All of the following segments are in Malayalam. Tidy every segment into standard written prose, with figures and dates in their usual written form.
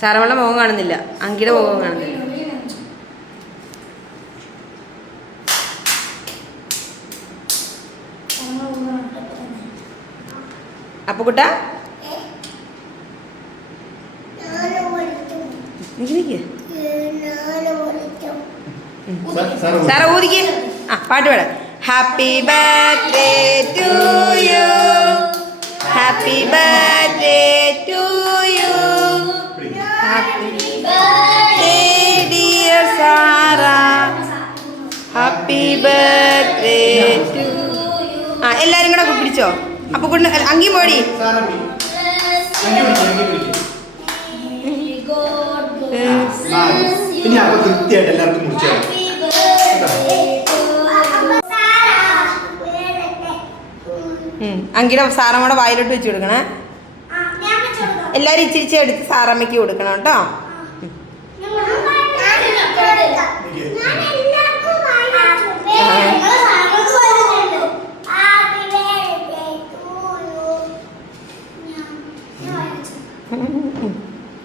സാറമ്മയുടെ മുഖം കാണുന്നില്ല, അങ്കിയുടെ മുഖം കാണുന്നില്ല. അപ്പൊ കുട്ട സാറ ഊതിക്ക്. ആ പാട്ട് പാടാം. Happy birthday to you, happy birthday to you, happy birthday dear Sara, happy birthday to. ആ എല്ലാരും കൂടെ പിടിച്ചോ. അപ്പൊ കൊണ്ട് അങ്കി പോടി. അങ്കിയുടെ സാറമ്മയുടെ വായിലോട്ട് വെച്ച് കൊടുക്കണേ. എല്ലാരും ഇച്ചിരിച്ച് എടുത്ത് സാറമ്മയ്ക്ക് കൊടുക്കണം കേട്ടോ.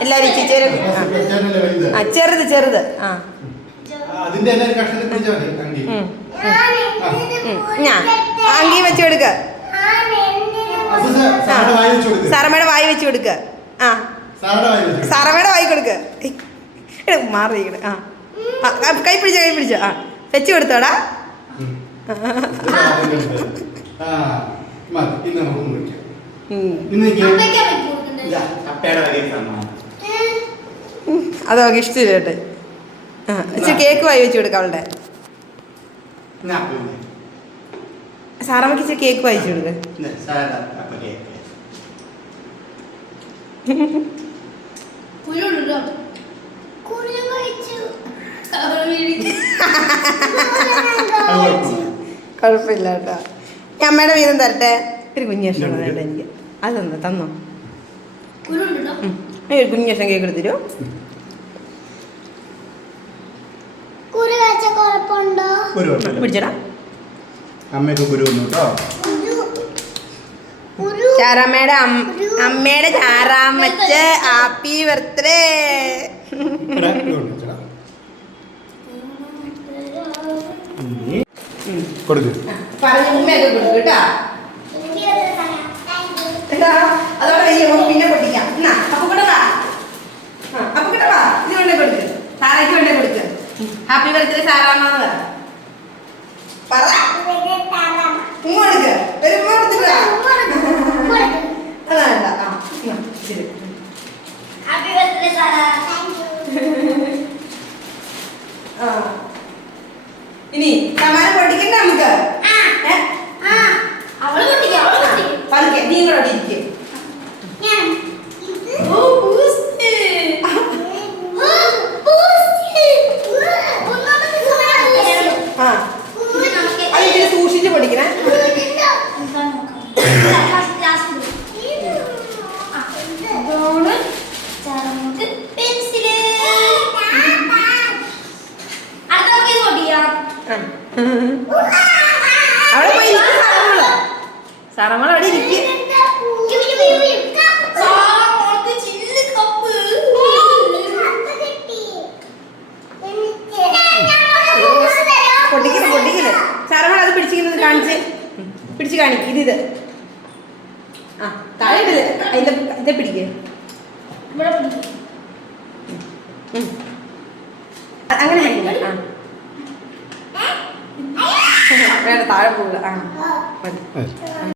എല്ലാരും ഇച്ചിരി ചെറുത് ചെറുത്. ആ ഞാൻ അങ്കി വെച്ച് കൊടുക്ക. സാറമ്മയുടെ വായി വെച്ച് കൊടുക്ക. ആ സാറമ്മയുടെ വായി കൊടുക്ക. മാറി. ആ കൈ പിടിച്ചോ. ആ വെച്ച് കൊടുത്തോടാ. അതൊക്കെ ഇഷ്ടമില്ല കേട്ടെ. ആ ഇച്ചിരി കേക്ക് വായി വെച്ച് കൊടുക്ക. അവളുടെ സാറമ്മക്ക് ഇച്ചിരി കേക്ക് വായിച്ചു കൊടുക്ക. കുഴപ്പമില്ല കേട്ടോ. ഞാൻ അമ്മയുടെ വീതം തരട്ടെ. ഒരു കുഞ്ഞേഷം കേട്ടോ എനിക്ക്. അതൊന്ന് തന്നോ. ഒരു കുഞ്ഞേഷം കേക്ക് എടുത്തിരോ. പിടിച്ചടാ. ചാറാമ്മയുടെ അമ്മയുടെ ചാറാമ്മച്ച ഹാപ്പി ബർത്ത്ഡേ. പറഞ്ഞ ഉമ്മയൊക്കെ കൊടുക്കും കേട്ടാ. അതോടെ പിന്നെ പൊട്ടിക്കാം. അപ്പൊ കൂടെ അപ്പൊ കൂടെ വാ. ഇത് കൊണ്ടേ കൊടുക്ക്. സാറയ്ക്ക് കൊണ്ടേ കൊടുക്ക്. ഹാപ്പി ബർത്ത്ഡേ സാറാമ്മ പറ. ഇങ്ങോട്ട് ഒരു കൊടുത്തിട്ടാ. അതാണ്ട. ശരി. Happy birthday Sara. ഇനി സമ്മാനം പൊട്ടിക്കണ്ട നമുക്ക്. പതുക്കെ നീ ഇങ്ങോട്ട് ഇരിക്കേ. അതിന് സൂക്ഷിച്ച് പൊടിക്കണേ. അവിടെ പോയി സാറമ്മ അവിടെ ഇരിക്കും. പൊട്ടിക്കല് സാറമ്മ അത് പിടിച്ചിരിക്കുന്നത് കാണിച്ച് പിടിച്ച് കാണിക്കും. ഇത് ആ താഴെ ഇടല്. അതിന്റെ ഇതെ പിടിക്കുക. അങ്ങനെ പിടിക്കില്ല. ആ വേണ്ട താഴെ പോകില്ല. ആ മതി.